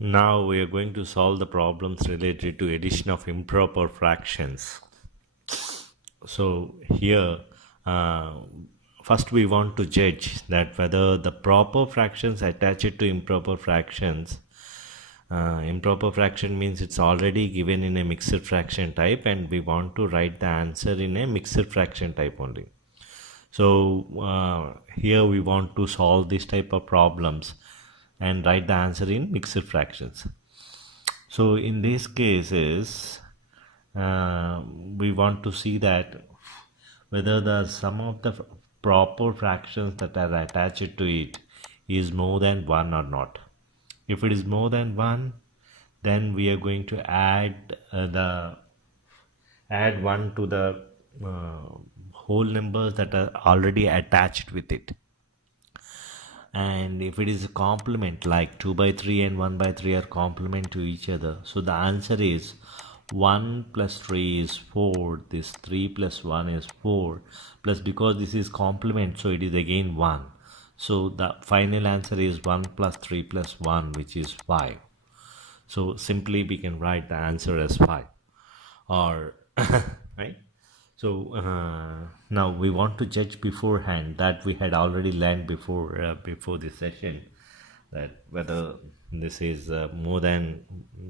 Now we are going to solve the problems related to addition of improper fractions. So here, first we want to judge that whether the proper fractions attached to improper fractions. Improper fraction means it's already given in a mixed fraction type, and we want to write the answer in a mixed fraction type only. So here we want to solve this type of problems and write the answer in mixed fractions. So in these cases, we want to see that whether the sum of the proper fractions that are attached to it is more than 1 or not. If it is more than 1, then we are going to add 1 to the whole numbers that are already attached with it. And if it is a complement, like 2 by 3 and 1 by 3 are complement to each other, so the answer is 1 plus 3 is 4, this 3 plus 1 is 4, plus because this is complement, so it is again 1. So the final answer is 1 plus 3 plus 1, which is 5. So simply we can write the answer as 5, or right. So now we want to judge beforehand that we had already learned before this session, that whether this is more than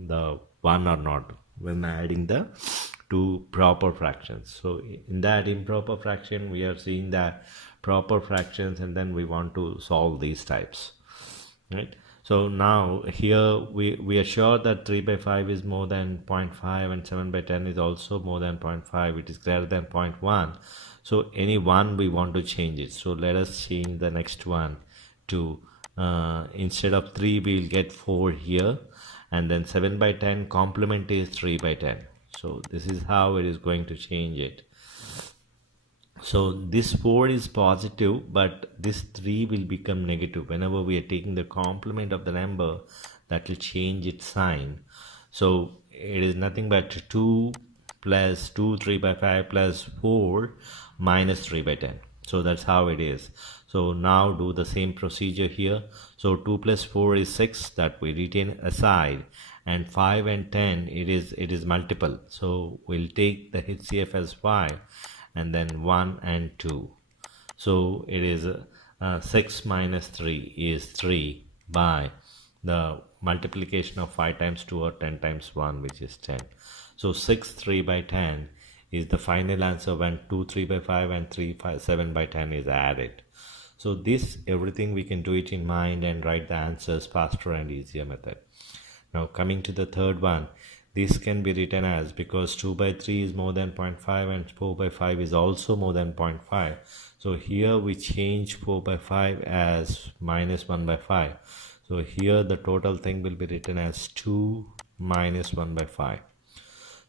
the 1 or not when adding the two proper fractions. So in that improper fraction we are seeing that proper fractions, and then we want to solve these types, right? So now here we are sure that 3 by 5 is more than 0.5 and 7 by 10 is also more than 0.5. It is greater than 0.1. So any one we want to change it. So let us change the next one to instead of 3 we will get 4 here, and then 7 by 10 complement is 3 by 10. So this is how it is going to change it. So this 4 is positive, but this 3 will become negative. Whenever we are taking the complement of the number, that will change its sign. So it is nothing but 2 plus 2 3 by 5 plus 4 minus 3 by 10. So that's how it is. So now do the same procedure here. So 2 plus 4 is 6, that we retain aside, and 5 and 10 it is multiple. So we'll take the HCF as 5, and then 1 and 2. So it is 6 minus 3 is 3 by the multiplication of 5 times 2 or 10 times 1, which is 10. So 6 3 by 10 is the final answer when 2 3 by 5 and 3 5 7 by 10 is added. So this everything we can do it in mind and write the answers faster and easier method. Now coming to the third one, this can be written as, because 2 by 3 is more than 0.5 and 4 by 5 is also more than 0.5. So here we change 4 by 5 as minus 1 by 5. So here the total thing will be written as 2 minus 1 by 5.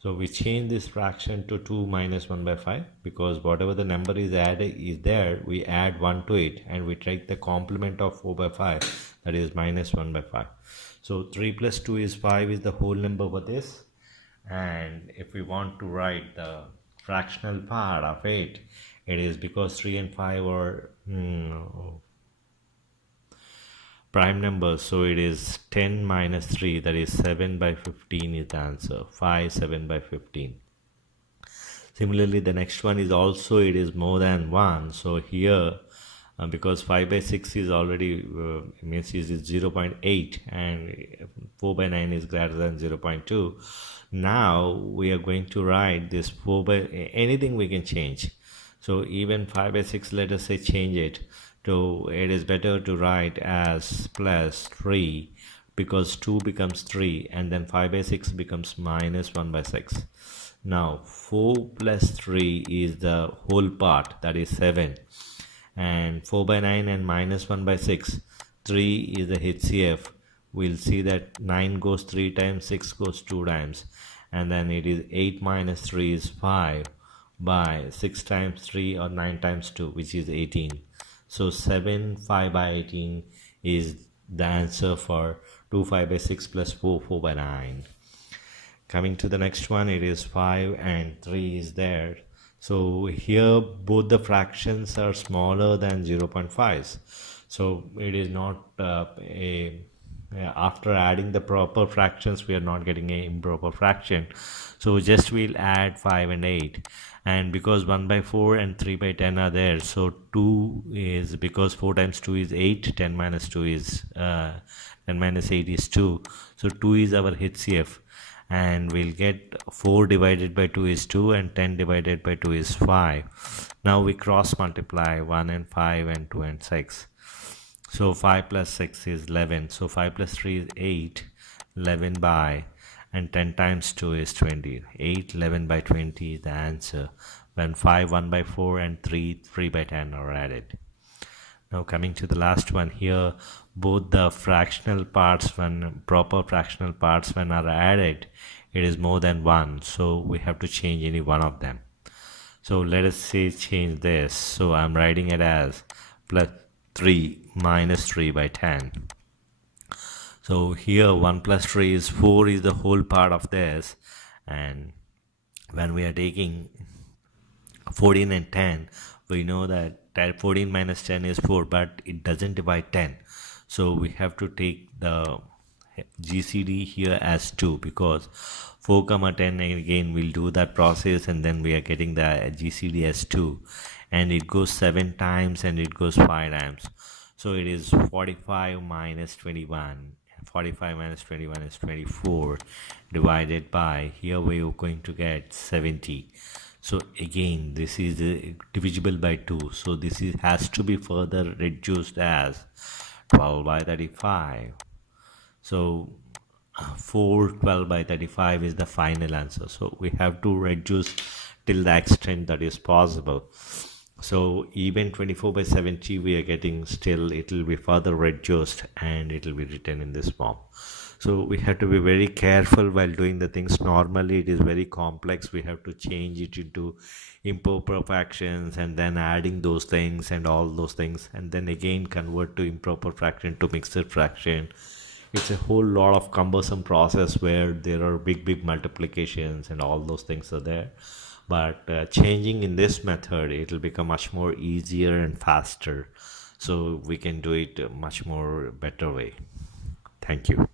So we change this fraction to 2 minus 1 by 5, because whatever the number is added is there, we add 1 to it, and we take the complement of 4 by 5, that is minus 1 by 5. So 3 plus 2 is 5 is the whole number for this. And if we want to write the fractional part of it, it is, because 3 and 5 are prime numbers, so it is 10 minus 3, that is 7 by 15 is the answer. 5 7 by 15. Similarly the next one is also, it is more than 1. So here because 5 by 6 is already means is 0.8 and 4 by 9 is greater than 0.2. Now we are going to write this 4 by anything we can change. So even 5 by 6, let us say change it to, it is better to write as plus 3, because 2 becomes 3 and then 5 by 6 becomes minus 1 by 6. Now 4 plus 3 is the whole part, that is 7, and 4 by 9 and minus 1 by 6, 3 is the HCF. We'll see that 9 goes 3 times, 6 goes 2 times, and then it is 8 minus 3 is 5 by 6 times 3 or 9 times 2, which is 18. So 7 5 by 18 is the answer for 2 5 by 6 plus 4 4 by 9. Coming to the next one, it is 5 and 3 is there. So here both the fractions are smaller than 0.5. So it is not a Yeah, after adding the proper fractions, we are not getting a improper fraction. So just we'll add 5 and 8. And because 1 by 4 and 3 by 10 are there, so 2 is, because 4 times 2 is 8, 10 minus 2 is 10 minus 8 is 2. So 2 is our HCF. And we'll get 4 divided by 2 is 2 and 10 divided by 2 is 5. Now we cross multiply 1 and 5 and 2 and 6. So 5 plus 6 is 11. So 5 plus 3 is 8. 11 by, and 10 times 2 is 20. 8, 11 by 20 is the answer. When 5, 1 by 4 and 3, 3 by 10 are added. Now coming to the last one here, both the fractional parts, when proper fractional parts when are added, it is more than 1. So we have to change any one of them. So let us say change this. So I'm writing it as plus 3 minus 3 by 10. So here 1 plus 3 is 4 is the whole part of this, and when we are taking 14 and 10, we know that 14 minus 10 is 4, but it doesn't divide 10. So we have to take the GCD here as 2, because 4 comma 10 again we'll do that process, and then we are getting the GCD as 2, and it goes 7 times and it goes 5 times. So it is 45 minus 21. 45 minus 21 is 24, divided by, here we are going to get 70. So again this is divisible by 2, so this is has to be further reduced as 12 by 35. So 4 12 by 35 is the final answer. So we have to reduce till the extent that is possible. So even 24 by 70 we are getting, still it will be further reduced and it will be written in this form. So we have to be very careful while doing the things. Normally it is very complex. We have to change it into improper fractions and then adding those things and all those things, and then again convert to improper fraction to mixed fraction. It's a whole lot of cumbersome process where there are big multiplications and all those things are there. But changing in this method, it will become much more easier and faster, so we can do it a much more better way. Thank you.